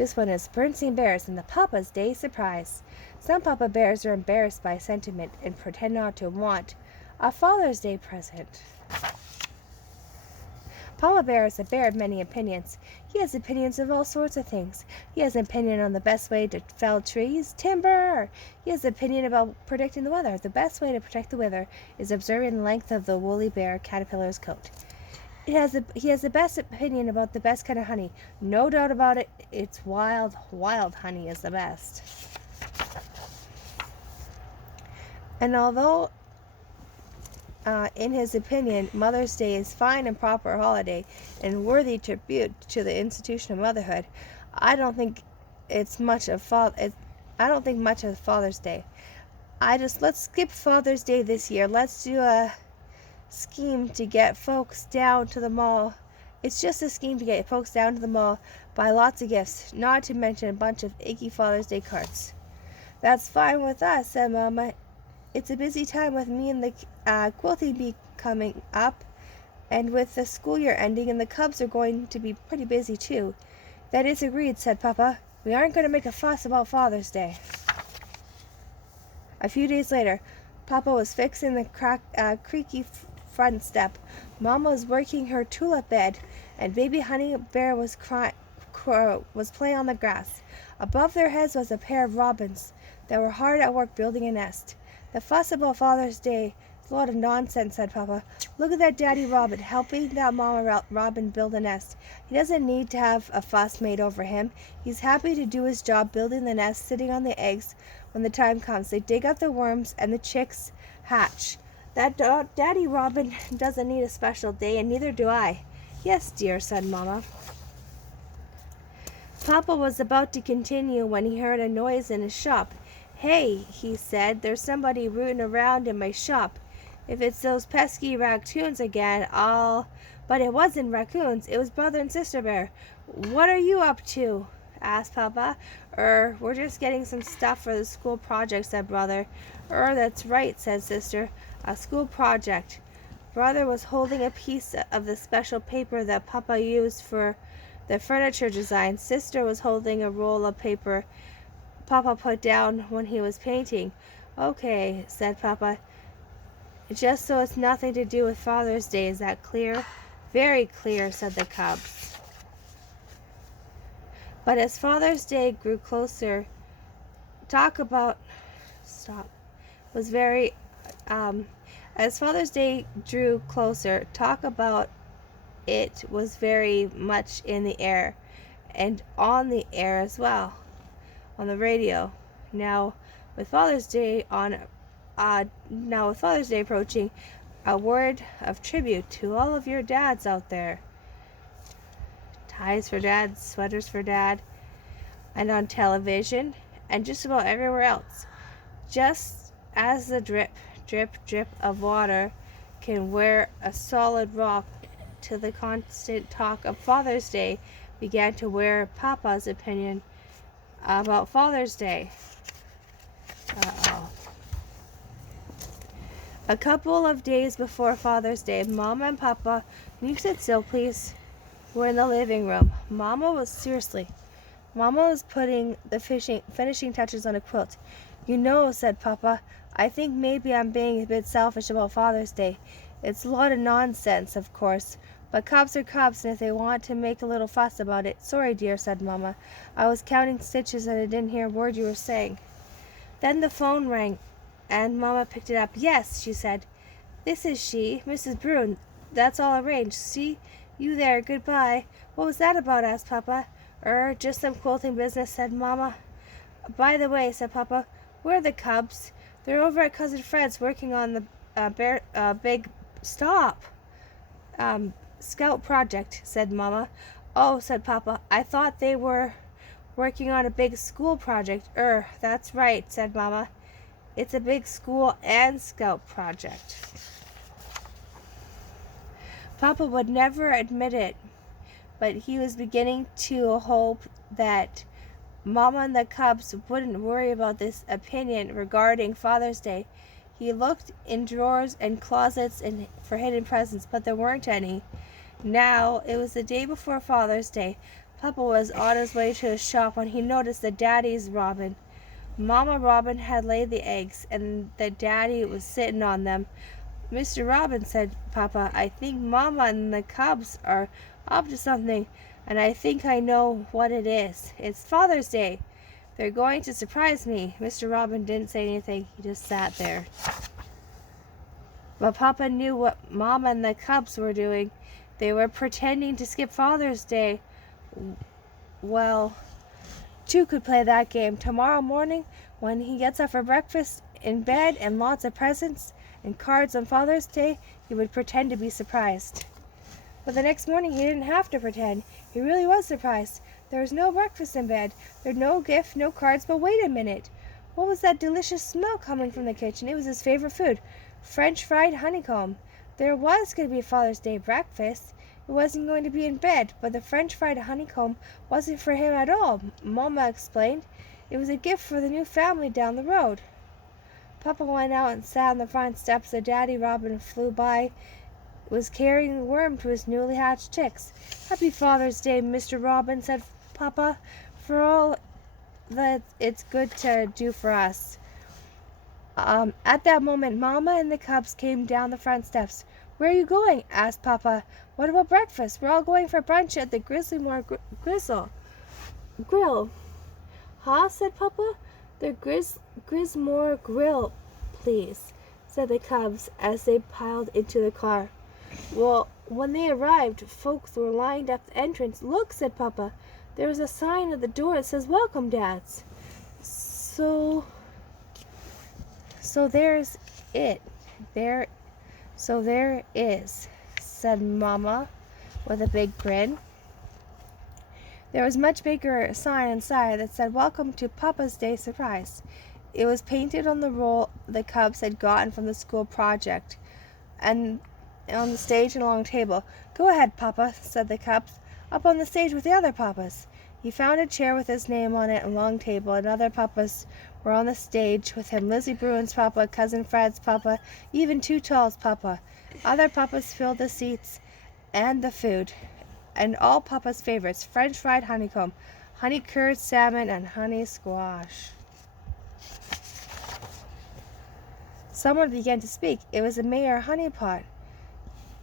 This one is Berenstain Bears and the Papa's Day Surprise. Some Papa Bears are embarrassed by sentiment and pretend not to want a Father's Day present. Papa Bear is a bear of many opinions. He has opinions of all sorts of things. He has an opinion on the best way to fell trees, timber. He has an opinion about predicting the weather. The best way to protect the weather is observing the length of the woolly bear caterpillar's coat. He has the best opinion about the best kind of honey. No doubt about it, it's wild honey is the best. And although, in his opinion, Mother's Day is fine and proper holiday and worthy tribute to the institution of motherhood, I don't think much of Father's Day. Let's skip Father's Day this year. Let's do a scheme to get folks down to the mall. It's just a scheme to get folks down to the mall, buy lots of gifts, not to mention a bunch of icky Father's Day cards. That's fine with us, said Mama. It's a busy time with me and the quilting bee coming up, and with the school year ending, and the Cubs are going to be pretty busy too. That is agreed, said Papa. We aren't going to make a fuss about Father's Day. A few days later, Papa was fixing the creaky front step. Mama was working her tulip bed, and baby Honey Bear was playing on the grass. Above their heads was a pair of robins that were hard at work building a nest. The fuss about Father's Day is a lot of nonsense, said Papa. Look at that Daddy Robin helping that Mama Robin build a nest. He doesn't need to have a fuss made over him. He's happy to do his job building the nest, sitting on the eggs when the time comes. They dig up the worms and the chicks hatch. That Daddy Robin doesn't need a special day, and neither do I. Yes, dear, said Mama. Papa was about to continue when he heard a noise in his shop. Hey, he said, there's somebody rooting around in my shop. If it's those pesky raccoons again, But it wasn't raccoons, it was Brother and Sister Bear. What are you up to? Asked Papa. We're just getting some stuff for the school project, said Brother. That's right, said Sister. A school project. Brother was holding a piece of the special paper that Papa used for the furniture design. Sister was holding a roll of paper Papa put down when he was painting. Okay, said Papa. Just so it's nothing to do with Father's Day, is that clear? Very clear, said the Cubs. But as Father's Day grew closer, as Father's Day drew closer, talk about it was very much in the air, and on the air as well, on the radio. Now with Father's Day approaching, a word of tribute to all of your dads out there. Ties for Dad, sweaters for Dad, and on television, and just about everywhere else. Just as the drip, drip, drip of water can wear a solid rock, to the constant talk of Father's Day began to wear Papa's opinion about Father's Day. A couple of days before Father's Day, Mama and Papa, can you sit still, please? Were in the living room. Mama was putting the finishing touches on a quilt. You know, said Papa, I think maybe I'm being a bit selfish about Father's Day. It's a lot of nonsense, of course, but Cubs are Cubs, and if they want to make a little fuss about it. Sorry, dear, said Mama. I was counting stitches and I didn't hear a word you were saying. Then the phone rang, and Mama picked it up. Yes, she said. This is she, Mrs. Bruin. That's all arranged. See you there. Goodbye. What was that about? Asked Papa. Just some quilting business, said Mama. By the way, said Papa, where are the Cubs? They're over at Cousin Fred's working on the big scout project, said Mama. Oh, said Papa, I thought they were working on a big school project. That's right, said Mama. It's a big school and scout project. Papa would never admit it, but he was beginning to hope that Mama and the Cubs wouldn't worry about this opinion regarding Father's Day. He looked in drawers and closets for hidden presents, but there weren't any. Now, it was the day before Father's Day. Papa was on his way to his shop when he noticed the daddy's robin. Mama Robin had laid the eggs, and the daddy was sitting on them. Mr. Robin, said Papa, I think Mama and the cubs are up to something, and I think I know what it is. It's Father's Day. They're going to surprise me. Mr. Robin didn't say anything. He just sat there. But Papa knew what Mama and the cubs were doing. They were pretending to skip Father's Day. Well, two could play that game. Tomorrow morning, when he gets up for breakfast, in bed, and lots of presents and cards on Father's Day, he would pretend to be surprised. But the next morning, he didn't have to pretend. He really was surprised. There was no breakfast in bed. There was no gift, no cards. But wait a minute. What was that delicious smell coming from the kitchen? It was his favorite food, French fried honeycomb. There was going to be a Father's Day breakfast. It wasn't going to be in bed, but the French fried honeycomb wasn't for him at all, Mama explained. It was a gift for the new family down the road. Papa went out and sat on the front steps. The daddy robin flew by, was carrying a worm to his newly hatched chicks. Happy Father's Day, Mr. Robin, said Papa, for all that it's good to do for us. At that moment, Mama and the cubs came down the front steps. Where are you going? Asked Papa. What about breakfast? We're all going for brunch at the Grizzlymore Grill. Huh? Said Papa. The Grismore Grill, please, said the cubs as they piled into the car. Well, when they arrived, folks were lined up at the entrance. Look, said Papa. There was a sign at the door that says, Welcome, Dads. So there's it. So there is, said Mama with a big grin. There was a much bigger sign inside that said, Welcome to Papa's Day Surprise. It was painted on the roll the cubs had gotten from the school project, and on the stage and a long table. Go ahead, Papa, said the cubs. Up on the stage with the other papas. He found a chair with his name on it and a long table, and other papas were on the stage with him. Lizzie Bruin's papa, Cousin Fred's papa, even Too Tall's papa. Other papas filled the seats and the food, and all Papa's favorites, French fried honeycomb, honey curd salmon, and honey squash. Someone began to speak. It was the Mayor Honeypot.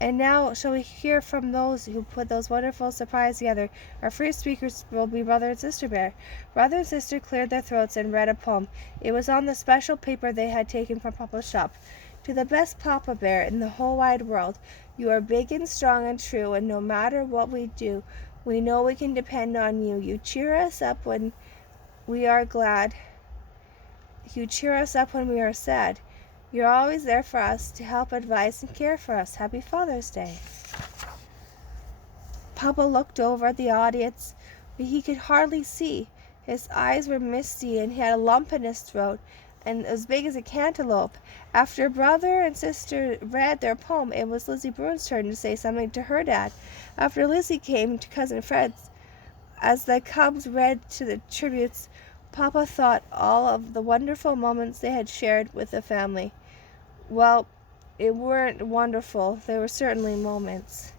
And now shall we hear from those who put those wonderful surprises together. Our first speakers will be Brother and Sister Bear. Brother and Sister cleared their throats and read a poem. It was on the special paper they had taken from Papa's shop. To the best Papa Bear in the whole wide world, you are big and strong and true, and no matter what we do, we know we can depend on you. You cheer us up when we are glad. You cheer us up when we are sad. You're always there for us to help, advise, and care for us. Happy Father's Day. Papa looked over at the audience, but he could hardly see. His eyes were misty, and he had a lump in his throat, and as big as a cantaloupe. After Brother and Sister read their poem, it was Lizzie Bruin's turn to say something to her dad. After Lizzie came to Cousin Fred's. As the cubs read to the tributes, Papa thought all of the wonderful moments they had shared with the family. Well, it weren't wonderful. They were certainly moments.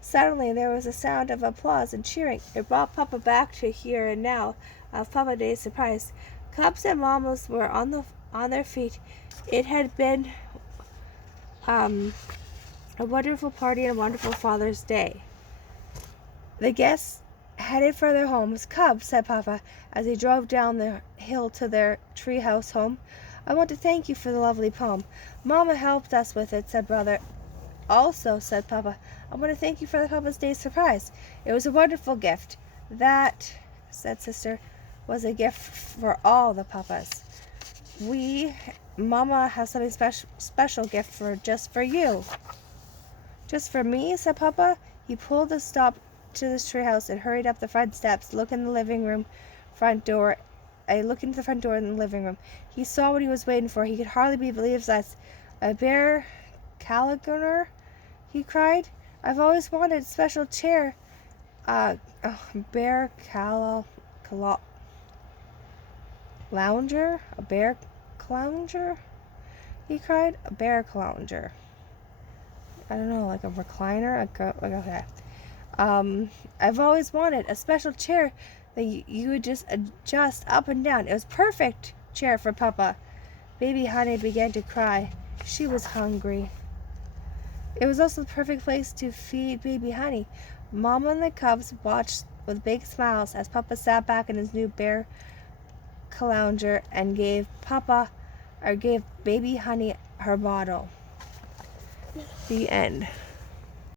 Suddenly there was a sound of applause and cheering. It brought Papa back to here and now of Papa Day's surprise. Cubs and Mamas were on their feet. It had been a wonderful party and a wonderful Father's Day. The guests headed for their homes. Cubs, said Papa, as he drove down the hill to their treehouse home. I want to thank you for the lovely poem. Mama helped us with it, said Brother. Also, said Papa, I want to thank you for the Papa's Day surprise. It was a wonderful gift. That, said Sister, was a gift for all the Papas. Mama has something special gift just for you. Just for me, said Papa. He pulled the stop to the treehouse and hurried up the front steps. Look into the front door in the living room. He saw what he was waiting for. He could hardly believe his eyes. A bear caliganer, he cried. I've always wanted a special chair. Bear lounger? A bear clounger? He cried. A bear clounger. I don't know, like a recliner? Okay. I've always wanted a special chair that you would just adjust up and down. It was perfect chair for Papa. Baby Honey began to cry. She was hungry. It was also the perfect place to feed Baby Honey. Mama and the cubs watched with big smiles as Papa sat back in his new bear clounger and gave Baby Honey her bottle. The end.